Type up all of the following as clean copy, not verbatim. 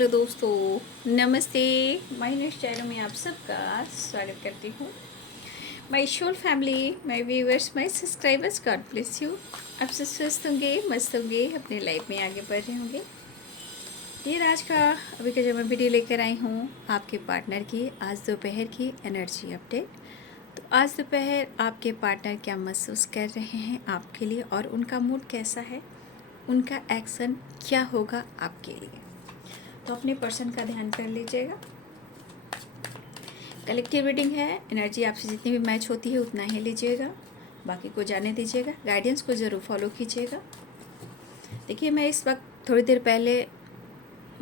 Hello दोस्तों, नमस्ते। My news channel में आप सबका स्वागत करती हूँ। My soul family, my viewers, my subscribers, God bless you. आप सब स्वस्थ होंगे, मस्त होंगे, अपने लाइफ में आगे बढ़ रहे होंगे। ये आज का अभी का जो मैं वीडियो लेकर आई हूँ आपके पार्टनर की आज दोपहर की एनर्जी अपडेट। तो आज दोपहर आपके पार्टनर क्या महसूस कर रहे हैं आपके लिए और उनका मूड कैसा है, उनका एक्शन क्या होगा आपके लिए। तो अपने पर्सन का ध्यान कर लीजिएगा। कलेक्टिव रीडिंग है, एनर्जी आपसे जितनी भी मैच होती है उतना ही लीजिएगा, बाकी को जाने दीजिएगा। गाइडेंस को ज़रूर फॉलो कीजिएगा। देखिए, मैं इस वक्त थोड़ी देर पहले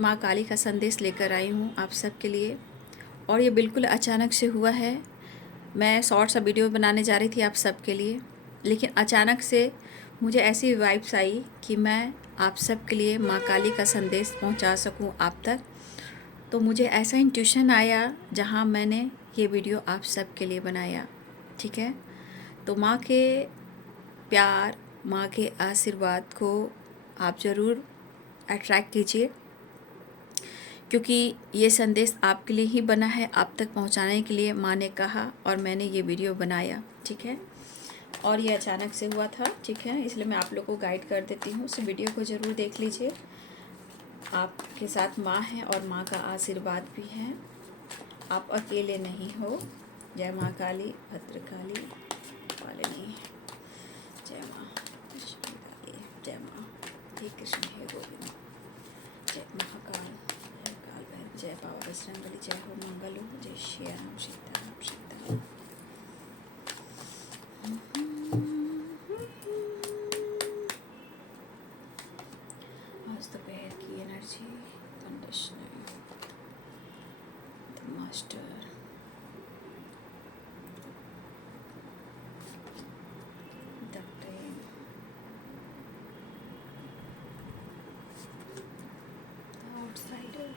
माँ काली का संदेश लेकर आई हूँ आप सबके लिए, और ये बिल्कुल अचानक से हुआ है। मैं शॉर्ट सा वीडियो बनाने जा रही थी आप सबके लिए, लेकिन अचानक से मुझे ऐसी वाइब्स आई कि मैं आप सबके लिए माँ काली का संदेश पहुँचा सकूँ आप तक। तो मुझे ऐसा इंट्यूशन आया जहाँ मैंने ये वीडियो आप सब के लिए बनाया। ठीक है, तो माँ के प्यार, माँ के आशीर्वाद को आप ज़रूर अट्रैक्ट कीजिए, क्योंकि ये संदेश आपके लिए ही बना है, आप तक पहुँचाने के लिए माँ ने कहा और मैंने ये वीडियो बनाया। ठीक है, और ये अचानक से हुआ था। ठीक है, इसलिए मैं आप लोग को गाइड कर देती हूँ, उस वीडियो को ज़रूर देख लीजिए। आपके साथ माँ है और माँ का आशीर्वाद भी है, आप अकेले नहीं हो। जय माँ काली, भद्रकाली, पालिनी। जय माँ कृष्ण काली, जय माँ हे कृष्ण हे गोविंद। जय महाकाल, जय काल भैरव, जय बाबा बजरंगबली, जय हो मंगल हो, जय श्री राम, सीताराम सीताराम। आज दोपहर की energy conditioner, the master, the Prem, the outsider,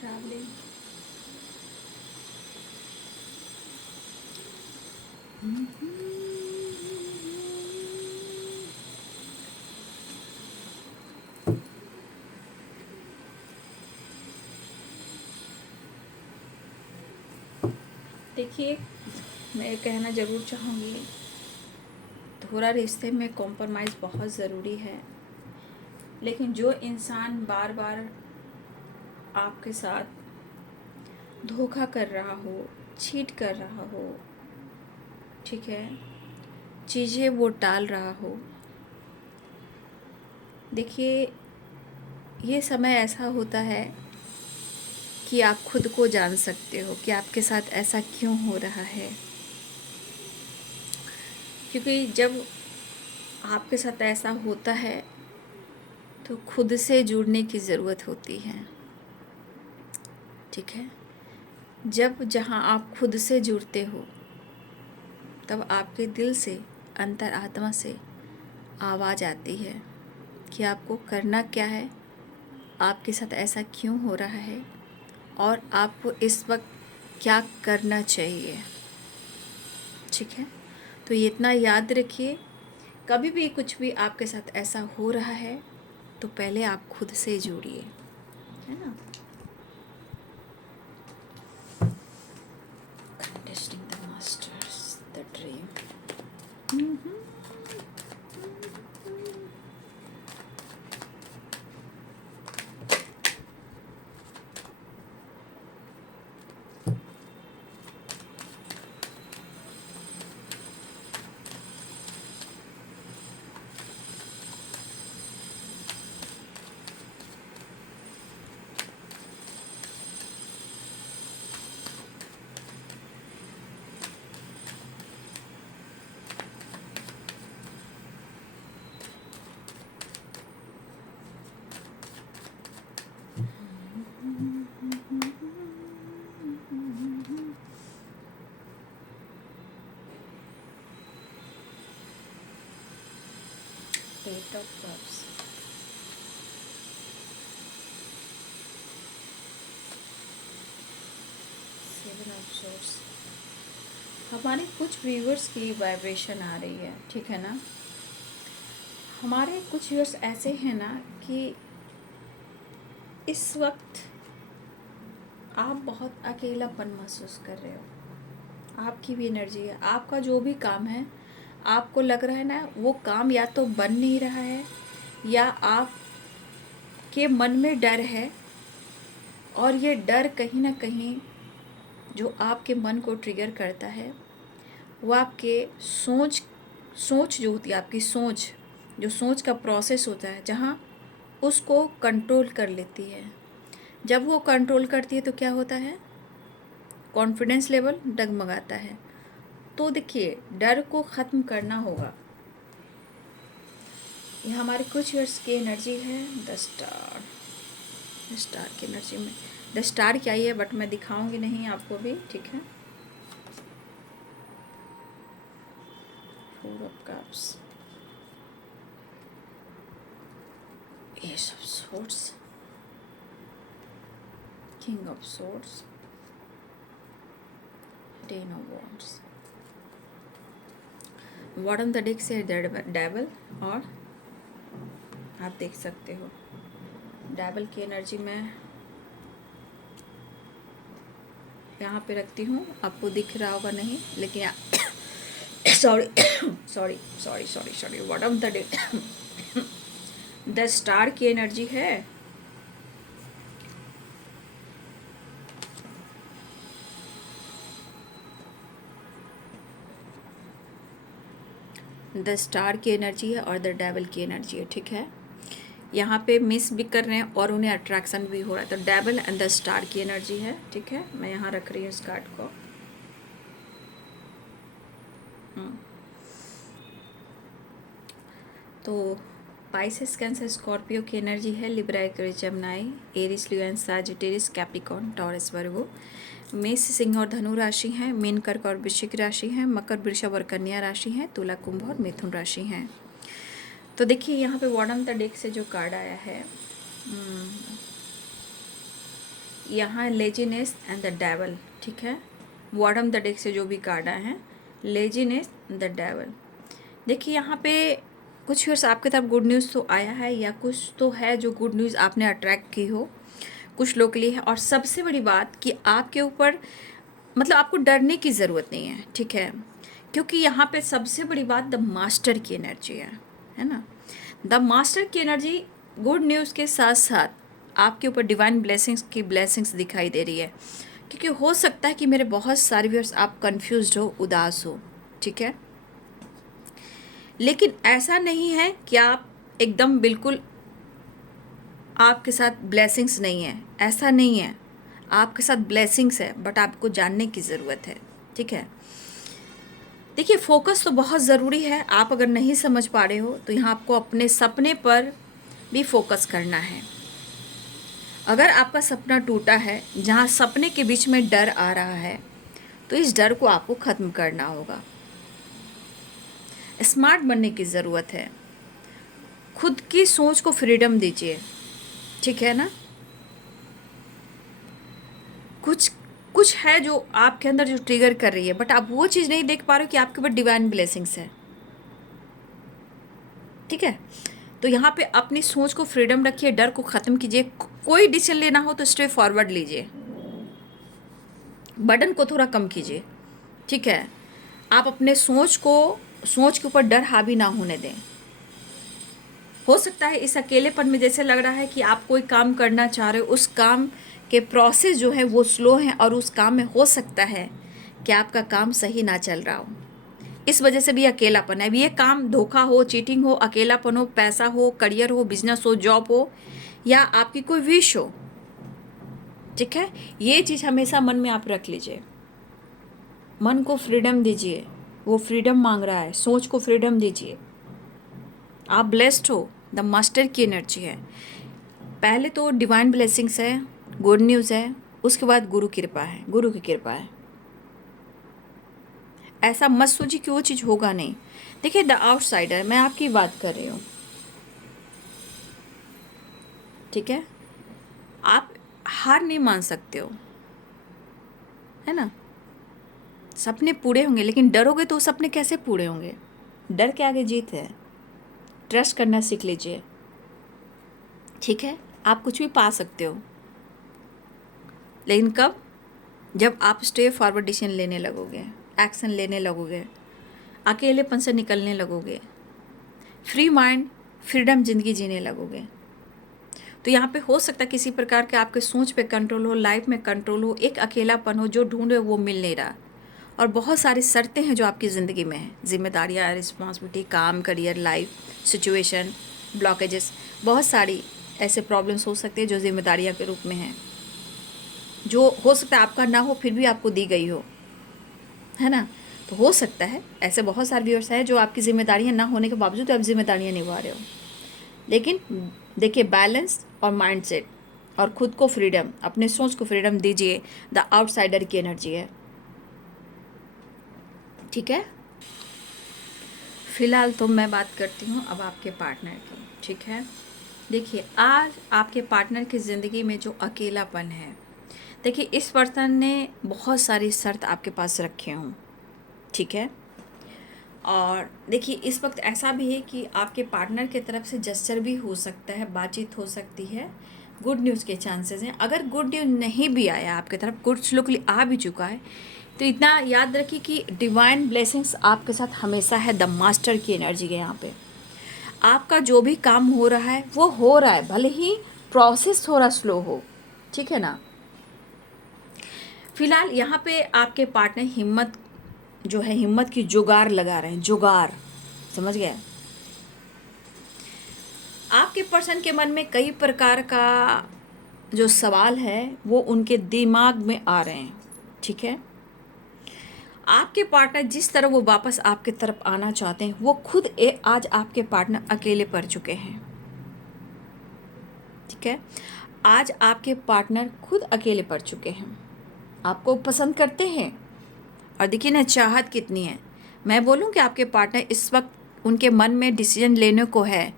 travelling, देखिए, मैं कहना ज़रूर चाहूँगी, थोड़ा रिश्ते में कॉम्प्रोमाइज़ बहुत ज़रूरी है। लेकिन जो इंसान बार बार आपके साथ धोखा कर रहा हो, चीट कर रहा हो, ठीक है, चीज़ें वो टाल रहा हो, देखिए, ये समय ऐसा होता है कि आप खुद को जान सकते हो कि आपके साथ ऐसा क्यों हो रहा है। क्योंकि जब आपके साथ ऐसा होता है तो खुद से जुड़ने की ज़रूरत होती है। ठीक है, जब जहाँ आप खुद से जुड़ते हो तब आपके दिल से, अंतरात्मा से आवाज़ आती है कि आपको करना क्या है, आपके साथ ऐसा क्यों हो रहा है और आपको इस वक्त क्या करना चाहिए। ठीक है, तो ये इतना याद रखिए, कभी भी कुछ भी आपके साथ ऐसा हो रहा है तो पहले आप खुद से जुड़िए, है ना। Contesting the masters, the dream. Eight of Cups, Seven of Swords। हमारे कुछ व्यूअर्स की वाइब्रेशन आ रही है, ठीक है ना। हमारे कुछ व्यूअर्स ऐसे हैं ना कि इस वक्त आप बहुत अकेलापन महसूस कर रहे हो। आपकी भी एनर्जी है, आपका जो भी काम है आपको लग रहा है ना वो काम या तो बन नहीं रहा है, या आपके मन में डर है, और ये डर कहीं ना कहीं जो आपके मन को ट्रिगर करता है वो आपके सोच जो होती है, आपकी सोच का प्रोसेस होता है, जहाँ उसको कंट्रोल कर लेती है। जब वो कंट्रोल करती है तो क्या होता है, कॉन्फिडेंस लेवल डगमगाता है। तो देखिए, डर को ख़त्म करना होगा। ये हमारे कुछ ईयर्स की एनर्जी है। द स्टार की एनर्जी में द स्टार क्या ही है, बट मैं दिखाऊंगी नहीं आपको भी, ठीक है। 4 of cups, S of swords, king of swords, 10 of wands. Bottom the deck से डेविल, और आप देख सकते हो डेविल की एनर्जी में यहाँ पे रखती हूँ, आपको दिख रहा होगा नहीं, लेकिन sorry bottom the deck the star की एनर्जी है। द स्टार की एनर्जी है और द डेविल की एनर्जी है, ठीक है। यहाँ पे मिस भी कर रहे हैं और उन्हें अट्रैक्शन भी हो रहा है। तो डेविल एंड द स्टार की एनर्जी है, ठीक है। मैं यहाँ रख रही हूँ इस कार्ड को। तो पाइसेस, कैंसर, स्कॉर्पियो की एनर्जी है। Libra, Aquarius, Gemini, Aries, Leo and Sagittarius, Capricorn, Taurus, Virgo. मेष, सिंह और धनु राशि हैं। मीन, कर्क और वृश्चिक राशि हैं। मकर, वृषभ और कन्या राशि हैं। तुला, कुंभ और मिथुन राशि हैं। तो देखिए यहाँ पे बॉटम द डेक से जो कार्ड आया है, यहाँ लेजीनेस एंड द डेवल, ठीक है। बॉटम द डेक से जो भी कार्ड आए हैं, लेजीनेस द डेवल। देखिए यहाँ पे कुछ व्यूअर्स आपकी तरफ गुड न्यूज़ तो आया है, या कुछ तो है जो गुड न्यूज़ आपने अट्रैक्ट की हो, कुछ लोग के लिए है। और सबसे बड़ी बात कि आपके ऊपर मतलब आपको डरने की ज़रूरत नहीं है, ठीक है। क्योंकि यहाँ पे सबसे बड़ी बात द मास्टर की एनर्जी है ना। द मास्टर की एनर्जी गुड न्यूज़ के साथ साथ आपके ऊपर डिवाइन ब्लेसिंग्स दिखाई दे रही है। क्योंकि हो सकता है कि मेरे बहुत सारे व्यूअर्स आप कंफ्यूज्ड हो, उदास हो, ठीक है। लेकिन ऐसा नहीं है कि आप एकदम बिल्कुल आपके साथ ब्लेसिंग्स नहीं है, ऐसा नहीं है। आपके साथ ब्लेसिंग्स है, बट आपको जानने की ज़रूरत है, ठीक है। देखिए, फोकस तो बहुत ज़रूरी है। आप अगर नहीं समझ पा रहे हो तो यहाँ आपको अपने सपने पर भी फोकस करना है। अगर आपका सपना टूटा है, जहाँ सपने के बीच में डर आ रहा है, तो इस डर को आपको ख़त्म करना होगा। स्मार्ट बनने की ज़रूरत है। खुद की सोच को फ्रीडम दीजिए, ठीक है ना। कुछ है जो आपके अंदर जो ट्रिगर कर रही है, बट आप वो चीज़ नहीं देख पा रहे हो कि आपके ऊपर डिवाइन ब्लेसिंग्स है, ठीक है। तो यहाँ पे अपनी सोच को फ्रीडम रखिए, डर को ख़त्म कीजिए। कोई डिसीजन लेना हो तो स्ट्रेट फॉरवर्ड लीजिए, बर्डन को थोड़ा कम कीजिए, ठीक है। आप अपने सोच के ऊपर डर हावी ना होने दें। हो सकता है इस अकेलेपन में जैसे लग रहा है कि आप कोई काम करना चाह रहे हो, उस काम के प्रोसेस जो है वो स्लो है, और उस काम में हो सकता है कि आपका काम सही ना चल रहा हो। इस वजह से भी अकेलापन है। अब ये काम धोखा हो, चीटिंग हो, अकेलापन हो, पैसा हो, करियर हो, बिजनेस हो, जॉब हो, या आपकी कोई विश हो, ठीक है। ये चीज़ हमेशा मन में आप रख लीजिए। मन को फ्रीडम दीजिए, वो फ्रीडम मांग रहा है। सोच को फ्रीडम दीजिए। आप ब्लेस्ड हो, द मास्टर की एनर्जी है। पहले तो डिवाइन ब्लेसिंग्स है, गुड न्यूज़ है, उसके बाद गुरु की कृपा है। ऐसा मत सोचिए कि वो चीज़ होगा नहीं। देखिए, द आउटसाइडर, मैं आपकी बात कर रही हूँ, ठीक है। आप हार नहीं मान सकते हो, है ना। सपने पूरे होंगे, लेकिन डरोगे तो सपने कैसे पूरे होंगे। डर के आगे जीत है। ट्रस्ट करना सीख लीजिए, ठीक है। आप कुछ भी पा सकते हो, लेकिन कब? जब आप स्ट्रेट फॉरवर्ड डिसीजन लेने लगोगे, एक्शन लेने लगोगे, अकेलेपन से निकलने लगोगे, फ्री माइंड फ्रीडम ज़िंदगी जीने लगोगे। तो यहाँ पे हो सकता है किसी प्रकार के आपके सोच पे कंट्रोल हो, लाइफ में कंट्रोल हो, एक अकेलापन हो, जो ढूंढे वो मिल नहीं रहा, और बहुत सारी शर्तें हैं जो आपकी ज़िंदगी में हैं, जिम्मेदारियाँ, रिस्पॉन्सिबिलिटी, काम, करियर, लाइफ सिचुएशन, ब्लॉकेजेस, बहुत सारी ऐसे प्रॉब्लम्स हो सकते हैं जो जिम्मेदारियाँ के रूप में हैं, जो हो सकता है आपका ना हो फिर भी आपको दी गई हो, है ना। तो हो सकता है ऐसे बहुत सारे व्यूअर्स हैं जो आपकी जिम्मेदारियाँ ना होने के बावजूद आप जिम्मेदारियाँ निभा रहे हो। लेकिन देखिए, बैलेंस और माइंडसेट और ख़ुद को फ्रीडम, अपने सोच को फ्रीडम दीजिए। द आउटसाइडर की एनर्जी है, ठीक है। फिलहाल तो मैं बात करती हूँ अब आपके पार्टनर की, ठीक है। देखिए, आज आपके पार्टनर की ज़िंदगी में जो अकेलापन है, देखिए इस पर्सन ने बहुत सारी शर्त आपके पास रखे हों, ठीक है। और देखिए इस वक्त ऐसा भी है कि आपके पार्टनर की तरफ से जेस्चर भी हो सकता है, बातचीत हो सकती है, गुड न्यूज़ के चांसेस हैं। अगर गुड न्यूज़ नहीं भी आया आपकी तरफ, कुछ लोग के लिए आ भी चुका है, तो इतना याद रखिए कि डिवाइन ब्लेसिंग्स आपके साथ हमेशा है। द मास्टर की एनर्जी है यहाँ पे। आपका जो भी काम हो रहा है वो हो रहा है, भले ही प्रोसेस थोड़ा स्लो हो, ठीक है ना। फिलहाल यहाँ पे आपके पार्टनर हिम्मत जो है, हिम्मत की जुगाड़ लगा रहे हैं, जुगाड़, समझ गए। आपके पर्सन के मन में कई प्रकार का जो सवाल है वो उनके दिमाग में आ रहे हैं, ठीक है। आपके पार्टनर जिस तरह वो वापस आपके तरफ आना चाहते हैं, वो खुद आज आपके पार्टनर अकेले पड़ चुके हैं, ठीक है। आज आपके पार्टनर खुद अकेले पड़ चुके हैं, आपको पसंद करते हैं, और देखिए ना चाहत कितनी है। मैं बोलूँ कि आपके पार्टनर इस वक्त उनके मन में डिसीजन लेने को है।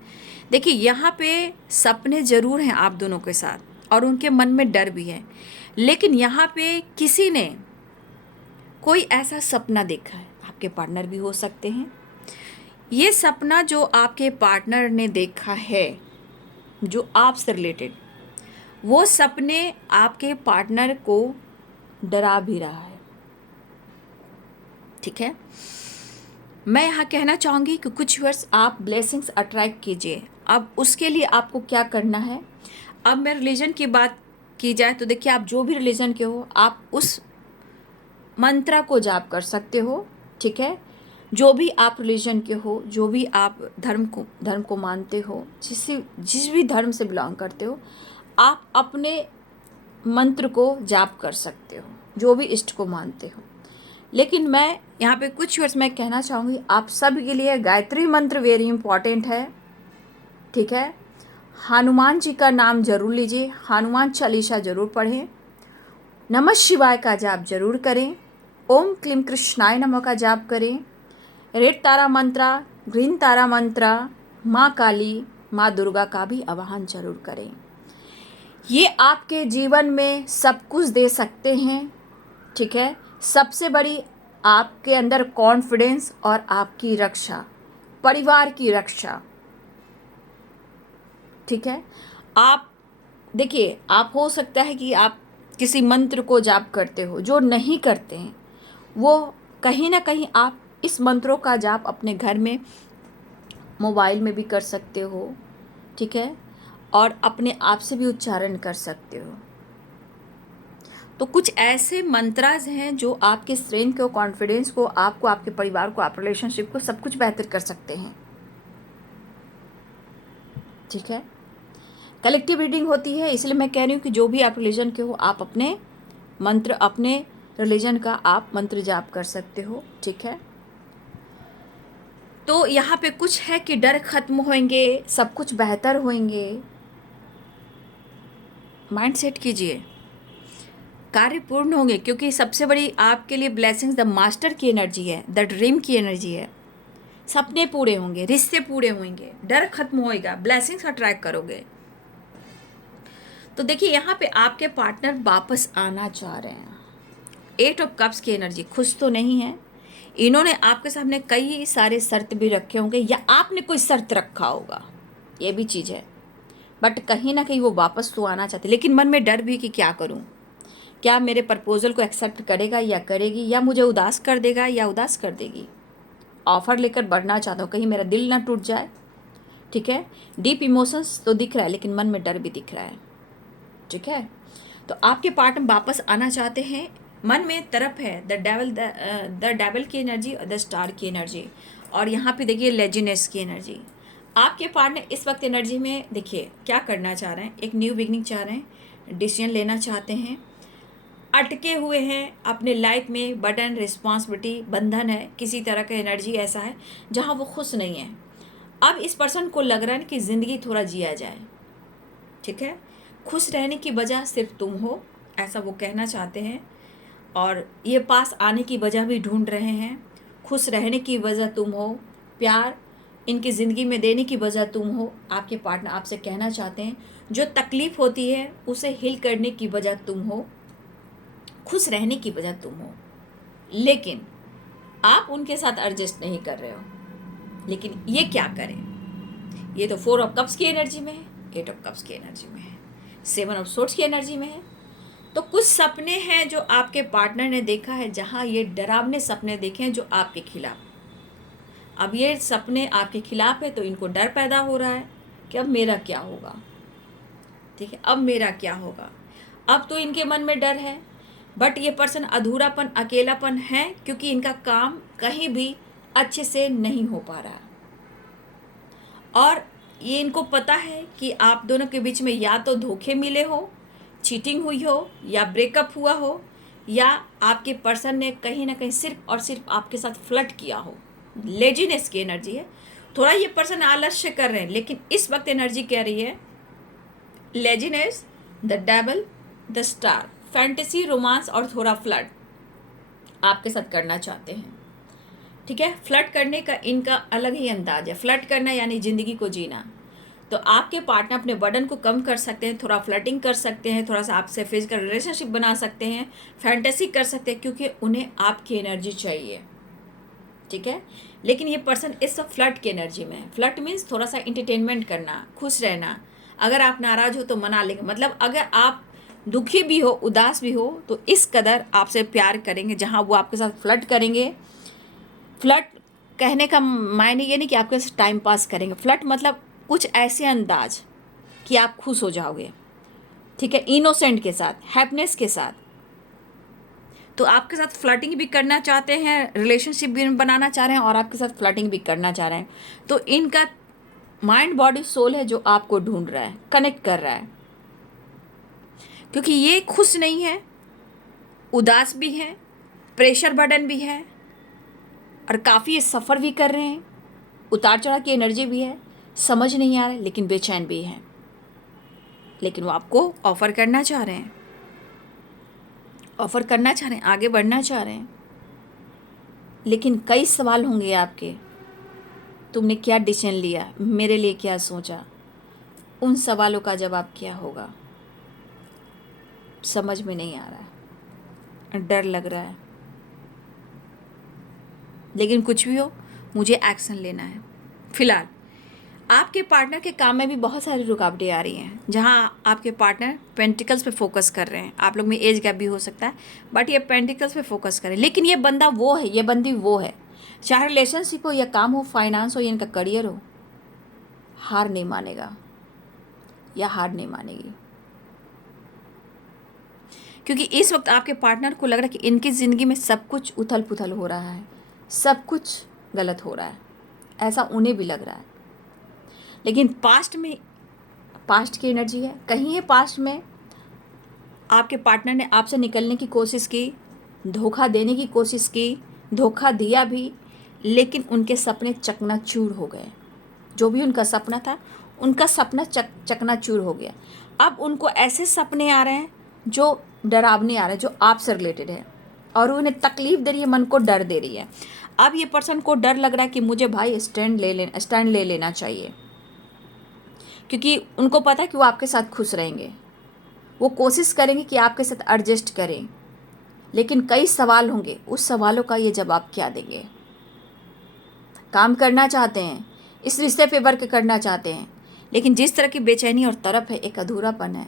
देखिए यहाँ पे सपने ज़रूर हैं आप दोनों के साथ, और उनके मन में डर भी है, लेकिन यहाँ पे किसी ने कोई ऐसा सपना देखा है, आपके पार्टनर भी हो सकते हैं। ये सपना जो आपके पार्टनर ने देखा है, जो आपसे रिलेटेड, वो सपने आपके पार्टनर को डरा भी रहा है, ठीक है। मैं यहाँ कहना चाहूँगी कि कुछ वर्ष आप ब्लेसिंग्स अट्रैक्ट कीजिए। अब उसके लिए आपको क्या करना है, अब मैं रिलीजन की बात की जाए तो देखिए, आप जो भी रिलीजन के हो, आप उस मंत्रा को जाप कर सकते हो, ठीक है। जो भी आप रिलीजन के हो, जो भी आप धर्म को मानते हो, जिस भी धर्म से बिलोंग करते हो, आप अपने मंत्र को जाप कर सकते हो, जो भी इष्ट को मानते हो। लेकिन मैं यहाँ पे कुछ वर्ड्स मैं कहना चाहूँगी आप सब के लिए। गायत्री मंत्र वेरी इंपॉर्टेंट है, ठीक है। हनुमान जी का नाम जरूर लीजिए, हनुमान चालीसा जरूर पढ़ें, नमः शिवाय का जाप जरूर करें, ओम क्लीम कृष्णाय नमः का जाप करें, रेड तारा मंत्रा, ग्रीन तारा मंत्रा, माँ काली, माँ दुर्गा का भी आवाहन जरूर करें। ये आपके जीवन में सब कुछ दे सकते हैं, ठीक है। सबसे बड़ी आपके अंदर कॉन्फिडेंस और आपकी रक्षा, परिवार की रक्षा, ठीक है। आप देखिए, आप हो सकता है कि आप किसी मंत्र को जाप करते हो, जो नहीं करते हैं वो कहीं ना कहीं आप इस मंत्रों का जाप अपने घर में, मोबाइल में भी कर सकते हो, ठीक है, और अपने आप से भी उच्चारण कर सकते हो। तो कुछ ऐसे मंत्राज हैं जो आपके स्ट्रेंथ को, कॉन्फिडेंस को, आपको, आपके परिवार को, आप रिलेशनशिप को, सब कुछ बेहतर कर सकते हैं, ठीक है। कलेक्टिव रीडिंग होती है, इसलिए मैं कह रही हूँ कि जो भी आप रिलीजन के हो, आप अपने मंत्र, अपने रिलीजन का आप मंत्र जाप कर सकते हो, ठीक है। तो यहाँ पे कुछ है कि डर खत्म होंगे, सब कुछ बेहतर होंगे। माइंड सेट कीजिए, कार्य पूर्ण होंगे, क्योंकि सबसे बड़ी आपके लिए ब्लेसिंग्स द मास्टर की एनर्जी है, द ड्रीम की एनर्जी है। सपने पूरे होंगे, रिश्ते पूरे होंगे, डर खत्म होएगा, ब्लेसिंग्स अट्रैक्ट करोगे। तो देखिए यहाँ पे आपके पार्टनर वापस आना चाह रहे हैं। 8 ऑफ कप्स की एनर्जी, खुश तो नहीं है, इन्होंने आपके सामने कई सारे शर्त भी रखे होंगे या आपने कोई शर्त रखा होगा, ये भी चीज़ है। बट कहीं ना कहीं वो वापस तो आना चाहते, लेकिन मन में डर भी कि क्या करूं, क्या मेरे प्रपोजल को एक्सेप्ट करेगा या करेगी, या मुझे उदास कर देगा या उदास कर देगी। ऑफ़र लेकर बढ़ना चाहता हूँ, कहीं मेरा दिल ना टूट जाए। ठीक है, डीप इमोशंस तो दिख रहा है लेकिन मन में डर भी दिख रहा है। ठीक है, तो आपके पार्टनर वापस आना चाहते हैं। मन में तरफ है द डेविल की एनर्जी और द स्टार की एनर्जी, और यहाँ पे देखिए लेजीनेस की एनर्जी। आपके पार्टनर इस वक्त एनर्जी में देखिए क्या करना चाह रहे हैं, एक न्यू बिगनिंग चाह रहे हैं, डिसीजन लेना चाहते हैं, अटके हुए हैं अपने लाइफ में, बर्डन, रिस्पॉन्सिबिलिटी, बंधन है, किसी तरह का एनर्जी ऐसा है जहाँ वो खुश नहीं है। अब इस पर्सन को लग रहा है कि ज़िंदगी थोड़ा जिया जाए। ठीक है, खुश रहने की वजह सिर्फ तुम हो, ऐसा वो कहना चाहते हैं, और ये पास आने की वजह भी ढूंढ रहे हैं। खुश रहने की वजह तुम हो, प्यार इनकी ज़िंदगी में देने की वजह तुम हो। आपके पार्टनर आपसे कहना चाहते हैं जो तकलीफ़ होती है उसे हील करने की वजह तुम हो, खुश रहने की वजह तुम हो, लेकिन आप उनके साथ एडजस्ट नहीं कर रहे हो। लेकिन ये क्या करें, ये तो 4 ऑफ कप्स की एनर्जी में है, 8 ऑफ कप्स की एनर्जी में है, 7 ऑफ सोर्ड्स की एनर्जी में है। तो कुछ सपने हैं जो आपके पार्टनर ने देखा है, जहाँ ये डरावने सपने देखे हैं जो आपके खिलाफ। अब ये सपने आपके खिलाफ है तो इनको डर पैदा हो रहा है कि अब मेरा क्या होगा। ठीक है, अब मेरा क्या होगा। अब तो इनके मन में डर है, बट ये पर्सन अधूरापन, अकेलापन है, क्योंकि इनका काम कहीं भी अच्छे से नहीं हो पा रहा। और ये इनको पता है कि आप दोनों के बीच में या तो धोखे मिले हो, चीटिंग हुई हो, या ब्रेकअप हुआ हो, या आपके पर्सन ने कहीं ना कहीं सिर्फ और सिर्फ आपके साथ फ्लर्ट किया हो। लेजीनेस की एनर्जी है, थोड़ा ये पर्सन आलस्य कर रहे हैं, लेकिन इस वक्त एनर्जी कह रही है laziness, the devil, the star, fantasy, romance और थोड़ा फ्लर्ट आपके साथ करना चाहते हैं। ठीक है, फ्लर्ट करने का इनका अलग ही अंदाज है। फ्लर्ट करना यानी ज़िंदगी को जीना। तो आपके पार्टनर अपने बर्डन को कम कर सकते हैं, थोड़ा फ्लर्टिंग कर सकते हैं, थोड़ा सा आपसे फिजिकल रिलेशनशिप बना सकते हैं, फैंटेसी कर सकते हैं, क्योंकि उन्हें आपकी एनर्जी चाहिए। ठीक है, लेकिन ये पर्सन इस वक्त फ्लर्ट की एनर्जी में है। फ्लर्ट मीन्स थोड़ा सा इंटरटेनमेंट करना, खुश रहना। अगर आप नाराज़ हो तो मना लेंगे, मतलब अगर आप दुखी भी हो, उदास भी हो, तो इस कदर आपसे प्यार करेंगे जहाँ वो आपके साथ फ्लर्ट करेंगे। फ्लर्ट कहने का मायने ये नहीं कि आपके साथ टाइम पास करेंगे। फ्लर्ट मतलब कुछ ऐसे अंदाज कि आप खुश हो जाओगे। ठीक है, इनोसेंट के साथ, हैप्पीनेस के साथ। तो आपके साथ फ्लर्टिंग भी करना चाहते हैं, रिलेशनशिप भी बनाना चाह रहे हैं, और आपके साथ फ्लर्टिंग भी करना चाह रहे हैं। तो इनका माइंड, बॉडी, सोल है जो आपको ढूंढ रहा है, कनेक्ट कर रहा है, क्योंकि ये खुश नहीं है, उदास भी है, प्रेशर बर्डन भी है, और काफ़ी सफ़र भी कर रहे हैं, उतार चढ़ाव की एनर्जी भी है, समझ नहीं आ रहा है, लेकिन बेचैन भी है। लेकिन वो आपको ऑफ़र करना चाह रहे हैं, ऑफ़र करना चाह रहे हैं, आगे बढ़ना चाह रहे हैं। लेकिन कई सवाल होंगे आपके, तुमने क्या डिसीजन लिया, मेरे लिए क्या सोचा। उन सवालों का जवाब क्या होगा समझ में नहीं आ रहा है, डर लग रहा है। लेकिन कुछ भी हो, मुझे एक्शन लेना है। फिलहाल आपके पार्टनर के काम में भी बहुत सारी रुकावटें आ रही हैं, जहां आपके पार्टनर पेंटिकल्स पे फोकस कर रहे हैं। आप लोग में एज गैप भी हो सकता है, बट ये पेंटिकल्स पे फोकस करें। लेकिन ये बंदा वो है, ये बंदी वो है, चाहे रिलेशनशिप हो या काम हो, फाइनेंस हो या इनका करियर हो, हार नहीं मानेगा या हार नहीं मानेगी। क्योंकि इस वक्त आपके पार्टनर को लग रहा है कि इनकी ज़िंदगी में सब कुछ उथल पुथल हो रहा है, सब कुछ गलत हो रहा है, ऐसा उन्हें भी लग रहा है। लेकिन पास्ट में, पास्ट की एनर्जी है, कहीं ये पास्ट में आपके पार्टनर ने आपसे निकलने की कोशिश की, धोखा देने की कोशिश की, धोखा दिया भी, लेकिन उनके सपने चकनाचूर हो गए। जो भी उनका सपना था, उनका सपना चकनाचूर हो गया। अब उनको ऐसे सपने आ रहे हैं जो डरावने आ रहे हैं, जो आपसे रिलेटेड है, और उन्हें तकलीफ दे रही है, मन को डर दे रही है। अब ये पर्सन को डर लग रहा है कि मुझे भाई स्टैंड ले लेना चाहिए, क्योंकि उनको पता है कि वो आपके साथ खुश रहेंगे। वो कोशिश करेंगे कि आपके साथ एडजस्ट करें, लेकिन कई सवाल होंगे, उस सवालों का ये जवाब क्या देंगे। काम करना चाहते हैं, इस रिश्ते पे वर्क करना चाहते हैं, लेकिन जिस तरह की बेचैनी और तड़प है, एक अधूरापन है,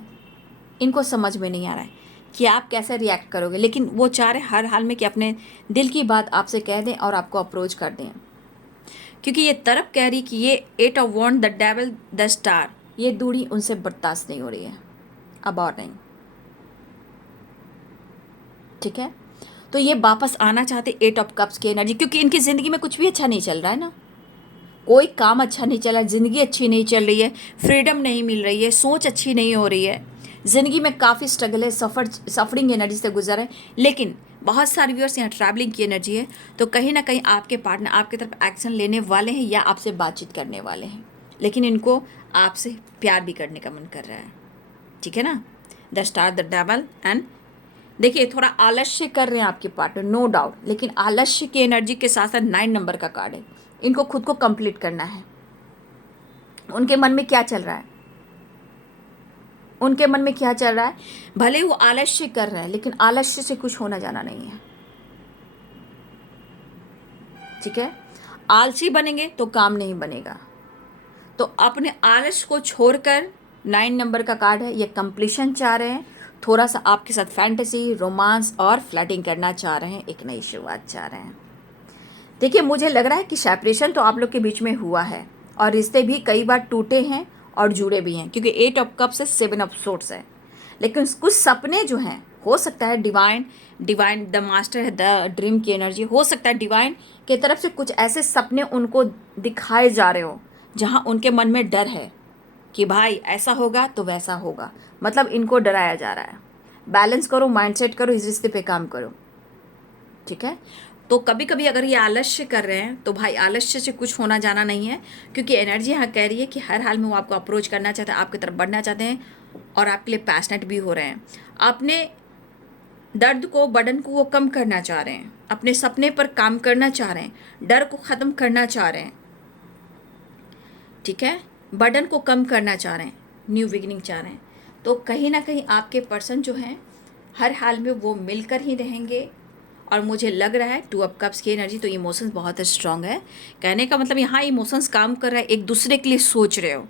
इनको समझ में नहीं आ रहा है कि आप कैसे रिएक्ट करोगे। लेकिन वो चाह रहे हर हाल में कि अपने दिल की बात आपसे कह दें और आपको अप्रोच कर दें, क्योंकि ये तड़प कह रही कि ये 8 of wands, the devil, the star, ये दूरी उनसे बर्दाश्त नहीं हो रही है, अब और नहीं। ठीक है, तो ये वापस आना चाहते 8 ऑफ कप्स की एनर्जी, क्योंकि इनकी ज़िंदगी में कुछ भी अच्छा नहीं चल रहा है ना, कोई काम अच्छा नहीं चल रहा है, ज़िंदगी अच्छी नहीं चल रही है, फ्रीडम नहीं मिल रही है, सोच अच्छी नहीं हो रही है, ज़िंदगी में काफ़ी स्ट्रगल है, सफरिंग एनर्जी से गुजर है। लेकिन बहुत सारे व्यूअर्स यहाँ ट्रैवलिंग की एनर्जी है, तो कहीं ना कहीं आपके पार्टनर आपकी तरफ एक्शन लेने वाले हैं या आपसे बातचीत करने वाले हैं, लेकिन इनको आपसे प्यार भी करने का मन कर रहा है। ठीक है ना, the star, the devil and देखिए थोड़ा आलस्य कर रहे हैं आपके पार्टनर, नो डाउट, लेकिन आलस्य की एनर्जी के साथ साथ 9 नंबर का कार्ड है, इनको खुद को कंप्लीट करना है। उनके मन में क्या चल रहा है, उनके मन में क्या चल रहा है, भले वो आलस्य कर रहे हैं, लेकिन आलस्य से कुछ होना जाना नहीं है। ठीक है, आलसी बनेंगे तो काम नहीं बनेगा, तो अपने आलस्य को छोड़कर 9 नंबर का कार्ड है, ये कंप्लीशन चाह रहे हैं, थोड़ा सा आपके साथ फैंटेसी, रोमांस और फ्लर्टिंग करना चाह रहे हैं, एक नई शुरुआत चाह रहे हैं। देखिए मुझे लग रहा है कि सेपरेशन तो आप लोग के बीच में हुआ है और रिश्ते भी कई बार टूटे हैं और जुड़े भी हैं, क्योंकि 8 ऑफ कप्स से 7 ऑफ सोर्ड्स है। लेकिन कुछ सपने जो हैं, हो सकता है डिवाइन द मास्टर है, द ड्रीम की एनर्जी, हो सकता है डिवाइन की तरफ से कुछ ऐसे सपने उनको दिखाए जा रहे हो जहाँ उनके मन में डर है कि भाई ऐसा होगा तो वैसा होगा, मतलब इनको डराया जा रहा है। बैलेंस करो, माइंडसेट करो, इस रिश्ते पे काम करो। ठीक है, तो कभी कभी अगर ये आलस्य कर रहे हैं तो भाई आलस्य से कुछ होना जाना नहीं है, क्योंकि एनर्जी यहाँ कह रही है कि हर हाल में वो आपको अप्रोच करना चाहते हैं, आपकी तरफ बढ़ना चाहते हैं और आपके लिए पैशनेट भी हो रहे हैं। अपने दर्द को, बर्डन को वो कम करना चाह रहे हैं, अपने सपने पर काम करना चाह रहे हैं, डर को ख़त्म करना चाह रहे हैं। ठीक है, बर्डन को कम करना चाह रहे हैं, न्यू बिगिनिंग चाह रहे हैं। तो कहीं ना कहीं आपके पर्सन जो हैं हर हाल में वो मिलकर ही रहेंगे। और मुझे लग रहा है 2 ऑफ कप्स की एनर्जी, तो इमोशंस बहुत स्ट्रांग है। कहने का मतलब यहाँ इमोशंस काम कर रहा है, एक दूसरे के लिए सोच रहे हो,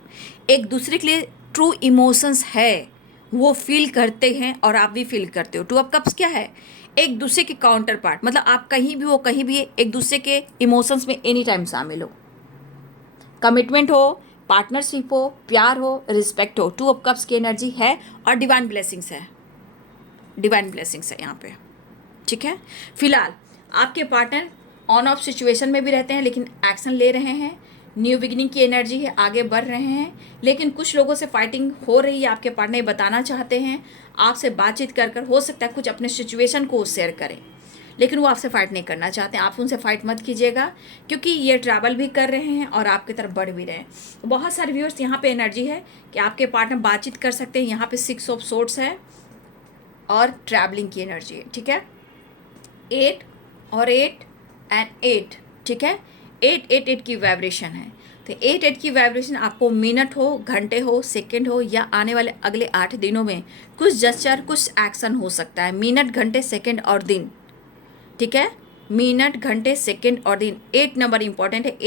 एक दूसरे के लिए ट्रू इमोशंस है, वो फील करते हैं और आप भी फील करते हो। 2 ऑफ कप्स क्या है, एक दूसरे के काउंटर पार्ट, मतलब आप कहीं भी हो, कहीं भी एक दूसरे के इमोशंस में एनी टाइम शामिल हो, कमिटमेंट हो, पार्टनरशिप हो, प्यार हो, रिस्पेक्ट हो। 2 ऑफ कप्स की एनर्जी है और डिवाइन ब्लेसिंग्स है, डिवाइन ब्लेसिंग्स है यहाँ पे। ठीक है, फिलहाल आपके पार्टनर ऑन ऑफ सिचुएशन में भी रहते हैं, लेकिन एक्शन ले रहे हैं, न्यू बिगिनिंग की एनर्जी है, आगे बढ़ रहे हैं। लेकिन कुछ लोगों से फाइटिंग हो रही है, आपके पार्टनर बताना चाहते हैं, आपसे बातचीत कर कर, हो सकता है कुछ अपने सिचुएशन को शेयर करें, लेकिन वो आपसे फाइट नहीं करना चाहते। आप उनसे फाइट मत कीजिएगा, क्योंकि ये ट्रैवल भी कर रहे हैं और आपकी तरफ बढ़ भी रहे हैं। बहुत सारे व्यूअर्स यहाँ पे एनर्जी है कि आपके पार्टनर बातचीत कर सकते हैं। यहाँ पे 6 ऑफ सोर्ड्स है और ट्रैवलिंग की एनर्जी है। ठीक है, 8 और 8 एंड 8। ठीक है, 8 की वाइब्रेशन है, तो 8 की वाइब्रेशन आपको मिनट हो, घंटे हो, सेकंड हो, या आने वाले अगले 8 दिनों में कुछ जस्चर, कुछ एक्शन हो सकता है। मिनट, घंटे, सेकंड और दिन। ठीक है, मिनट, घंटे, सेकंड और दिन। 8 नंबर इंपॉर्टेंट है,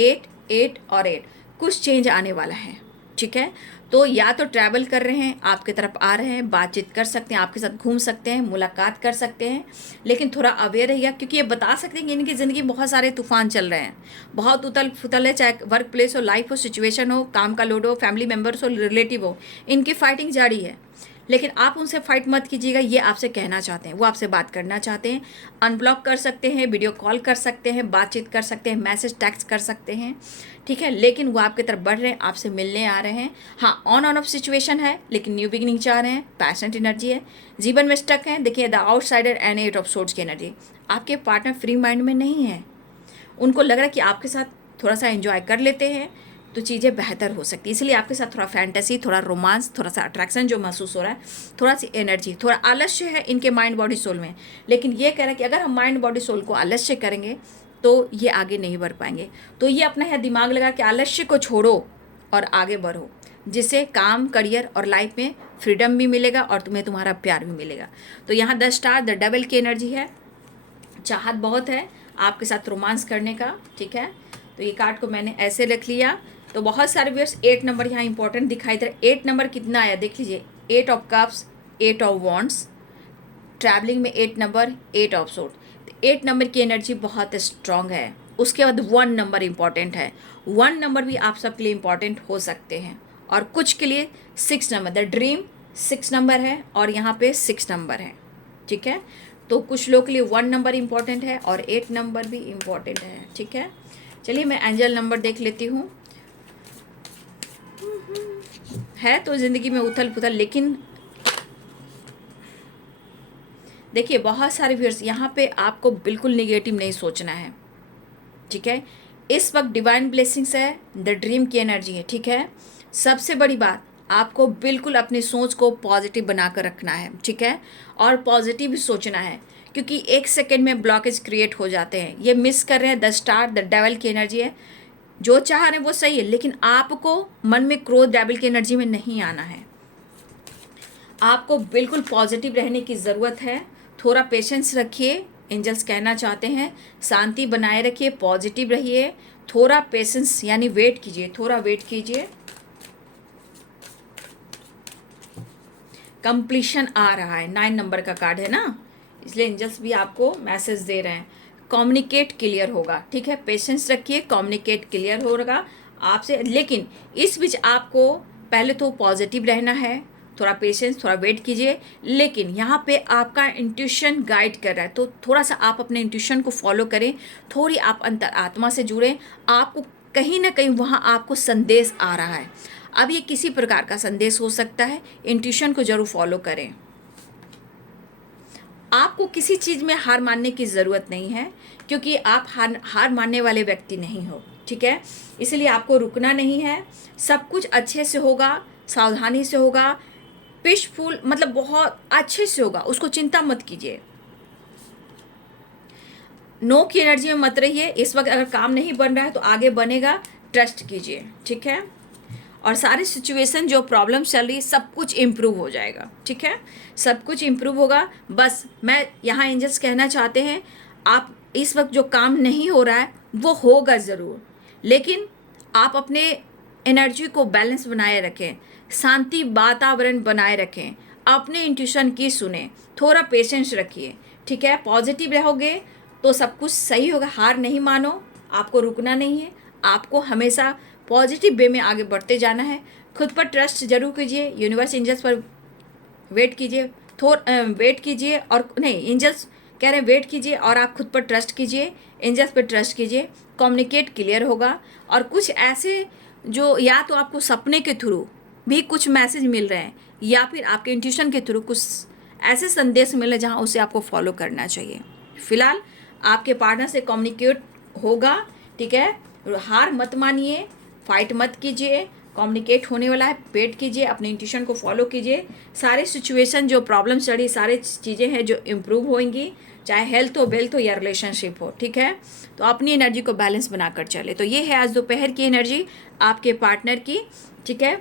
8 और 8, कुछ चेंज आने वाला है। ठीक है, तो या तो ट्रैवल कर रहे हैं, आपकी तरफ आ रहे हैं, बातचीत कर सकते हैं, आपके साथ घूम सकते हैं, मुलाकात कर सकते हैं, लेकिन थोड़ा अवेयर रहिएगा, क्योंकि ये बता सकते हैं कि इनकी ज़िंदगी बहुत सारे तूफान चल रहे हैं, बहुत उथल फुथल है, चाहे वर्क प्लेस हो, लाइफ हो, सिचुएशन हो, काम का लोड हो, फैमिली मेम्बर्स हो, रिलेटिव हो, इनकी फाइटिंग जारी है। लेकिन आप उनसे फाइट मत कीजिएगा, ये आपसे कहना चाहते हैं, वो आपसे बात करना चाहते हैं। अनब्लॉक कर सकते हैं, वीडियो कॉल कर सकते हैं, बातचीत कर सकते हैं, मैसेज टेक्स्ट कर सकते हैं। ठीक है, लेकिन वो आपकी तरफ बढ़ रहे हैं, आपसे मिलने आ रहे हैं। हाँ, ऑन ऑफ सिचुएशन है, लेकिन न्यू बिगिनिंग चाह रहे हैं, पैशनेट एनर्जी है, जीवन में स्टक है। देखिए the outsider and 8 of swords की एनर्जी। आपके पार्टनर फ्री माइंड में नहीं है, उनको लग रहा है कि आपके साथ थोड़ा सा एंजॉय कर लेते हैं तो चीज़ें बेहतर हो सकती है, इसलिए आपके साथ थोड़ा फैंटेसी, थोड़ा रोमांस, थोड़ा सा अट्रैक्शन जो महसूस हो रहा है, थोड़ा सी एनर्जी, थोड़ा आलस्य है इनके माइंड बॉडी सोल में। लेकिन ये कह रहा है कि अगर हम माइंड बॉडी सोल को आलस्य करेंगे तो ये आगे नहीं बढ़ पाएंगे। तो ये अपना है दिमाग लगा कि आलस्य को छोड़ो और आगे बढ़ो, जिससे काम, करियर और लाइफ में फ्रीडम भी मिलेगा और तुम्हें तुम्हारा प्यार भी मिलेगा। तो यहाँ 10 स्टार द डेविल की एनर्जी है, चाहत बहुत है आपके साथ रोमांस करने का, ठीक है। तो ये कार्ड को मैंने ऐसे रख लिया। तो बहुत सारे व्यूअर्स 8 नंबर यहाँ इंपॉर्टेंट दिखाई दे रहा है। 8 नंबर कितना आया देख लीजिए, 8 of cups, 8 of wands, travelling में 8 नंबर, 8 ऑफ सोर्ड। तो 8 नंबर की एनर्जी बहुत स्ट्रांग है। उसके बाद 1 नंबर इंपॉर्टेंट है। 1 नंबर भी आप सबके लिए इंपॉर्टेंट हो सकते हैं, और कुछ के लिए 6 नंबर, द ड्रीम 6 नंबर है और यहाँ पे 6 नंबर है, ठीक है। तो कुछ लोग के लिए 1 नंबर इंपॉर्टेंट है और 8 नंबर भी इंपॉर्टेंट है, ठीक है। चलिए मैं एंजल नंबर देख लेती हूँ। है तो ज़िंदगी में उथल पुथल, लेकिन देखिए बहुत सारे व्यूअर्स यहाँ पे आपको बिल्कुल नेगेटिव नहीं सोचना है, ठीक है। इस वक्त डिवाइन ब्लेसिंग्स है, द ड्रीम की एनर्जी है, ठीक है। सबसे बड़ी बात, आपको बिल्कुल अपनी सोच को पॉजिटिव बनाकर रखना है, ठीक है, और पॉजिटिव ही सोचना है, क्योंकि 1 सेकेंड में ब्लॉकेज क्रिएट हो जाते हैं। ये मिस कर रहे हैं, द स्टार द डेविल की एनर्जी है। जो चाह रहे हैं वो सही है, लेकिन आपको मन में क्रोध डेविल की एनर्जी में नहीं आना है। आपको बिल्कुल पॉजिटिव रहने की ज़रूरत है। थोड़ा पेशेंस रखिए, एंजल्स कहना चाहते हैं, शांति बनाए रखिए, पॉजिटिव रहिए, थोड़ा पेशेंस यानी वेट कीजिए, थोड़ा वेट कीजिए। कंप्लीशन आ रहा है, 9 नंबर का कार्ड है ना, इसलिए एंजल्स भी आपको मैसेज दे रहे हैं, कम्युनिकेट क्लियर होगा, ठीक है। पेशेंस रखिए, कम्युनिकेट क्लियर होगा आपसे, लेकिन इस बीच आपको पहले तो पॉजिटिव रहना है, थोड़ा पेशेंस, थोड़ा वेट कीजिए। लेकिन यहाँ पे आपका इंट्यूशन गाइड कर रहा है, तो थोड़ा सा आप अपने इंट्यूशन को फॉलो करें, थोड़ी आप अंतर आत्मा से जुड़ें। आपको कहीं ना कहीं वहाँ आपको संदेश आ रहा है। अब ये किसी प्रकार का संदेश हो सकता है, इंट्यूशन को जरूर फॉलो करें। आपको किसी चीज़ में हार मानने की ज़रूरत नहीं है, क्योंकि आप हार मानने वाले व्यक्ति नहीं हो, ठीक है। इसलिए आपको रुकना नहीं है, सब कुछ अच्छे से होगा, सावधानी से होगा, पीसफुल, मतलब बहुत अच्छे से होगा, उसको चिंता मत कीजिए। नो की एनर्जी में मत रहिए। इस वक्त अगर काम नहीं बन रहा है तो आगे बनेगा, ट्रस्ट कीजिए, ठीक है। और सारी सिचुएशन जो प्रॉब्लम चल रही है सब कुछ इम्प्रूव हो जाएगा, ठीक है, सब कुछ इम्प्रूव होगा। बस मैं यहाँ एंजल्स कहना चाहते हैं, आप इस वक्त जो काम नहीं हो रहा है वो होगा ज़रूर, लेकिन आप अपने एनर्जी को बैलेंस बनाए रखें, शांति वातावरण बनाए रखें, अपने इंट्यूशन की सुने, थोड़ा पेशेंस रखिए, ठीक है। पॉजिटिव रहोगे तो सब कुछ सही होगा। हार नहीं मानो, आपको रुकना नहीं है, आपको हमेशा पॉजिटिव वे में आगे बढ़ते जाना है। खुद पर ट्रस्ट जरूर कीजिए, यूनिवर्स एंजल्स पर वेट कीजिए, वेट कीजिए, और नहीं, एंजल्स कह रहे हैं वेट कीजिए और आप खुद पर ट्रस्ट कीजिए, एंजल्स पर ट्रस्ट कीजिए, कम्युनिकेट क्लियर होगा। और कुछ ऐसे जो या तो आपको सपने के थ्रू भी कुछ मैसेज मिल रहे हैं, या फिर आपके इंट्यूशन के थ्रू कुछ ऐसे संदेश मिल रहे हैं जहाँ उसे आपको फॉलो करना चाहिए। फिलहाल आपके पार्टनर से कम्युनिकेट होगा, ठीक है। हार मत मानिए, फाइट मत कीजिए, कम्युनिकेट होने वाला है, वेट कीजिए, अपने इंट्यूशन को फॉलो कीजिए। सारे सिचुएशन जो प्रॉब्लम चढ़ी, सारी चीज़ें हैं जो इम्प्रूव होंगी, चाहे हेल्थ हो, वेल्थ हो या रिलेशनशिप हो, ठीक है। तो अपनी एनर्जी को बैलेंस बनाकर चले। तो ये है आज दोपहर की एनर्जी आपके पार्टनर की, ठीक है।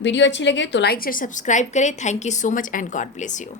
वीडियो अच्छी लगे तो लाइक से सब्सक्राइब करें। Thank you so much and God bless you.